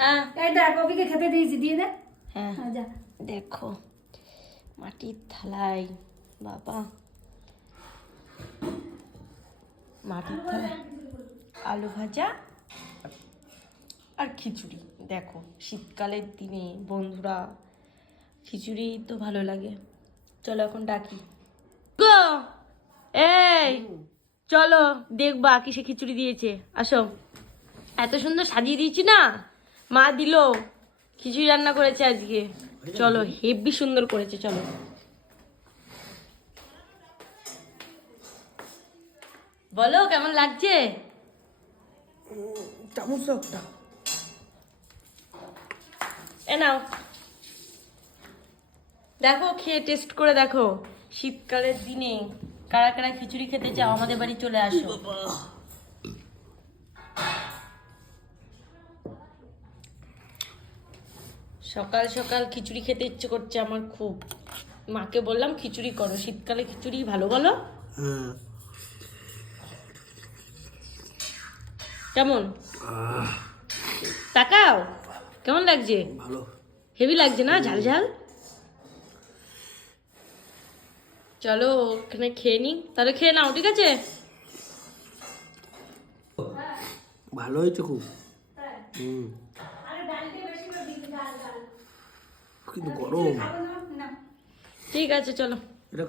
হ্যাঁ এই দেখ কবিকে খেতে দিয়েছি, দিয়ে দে। হ্যাঁ যা দেখো মাটির থালায়, বাবা মাটির থালায় আলু ভাজা আর খিচুড়ি। দেখো শীতকালের দিনে বন্ধুরা খিচুড়ি তো ভালো লাগে। চলো এখন ডাকি গো, এই চলো দেখবা কিসে খিচুড়ি দিয়েছে, আসো। এত সুন্দর সাজিয়ে দিয়েছি না, মা দিলো খিচুড়ি রান্না করেছে আজকে। চলো হেব্বি সুন্দর করেছে, চলো। বলো কেমন লাগছে? চামচ একটা এ নাও, দেখো খেয়ে টেস্ট করে দেখো। শীতকালের দিনে কারা কারা খিচুড়ি খেতে চাও আমাদের বাড়ি চলে আসো। সকাল সকাল খিচুড়ি খেতে ইচ্ছে করছে আমার খুব। মাকে বললাম খিচুড়ি করো, শীতকালে খিচুড়ি ভালো বলো। কেমন তাকাও, কেমন লাগছে? ভালো, হেভি লাগছে না, ঝাল ঝাল। চলো ওখানে খেয়ে নি, তাহলে খেয়ে নাও, ঠিক আছে? ভালো হয়েছে খুব। কিন্তু গরম। ঠিক আছে চলো।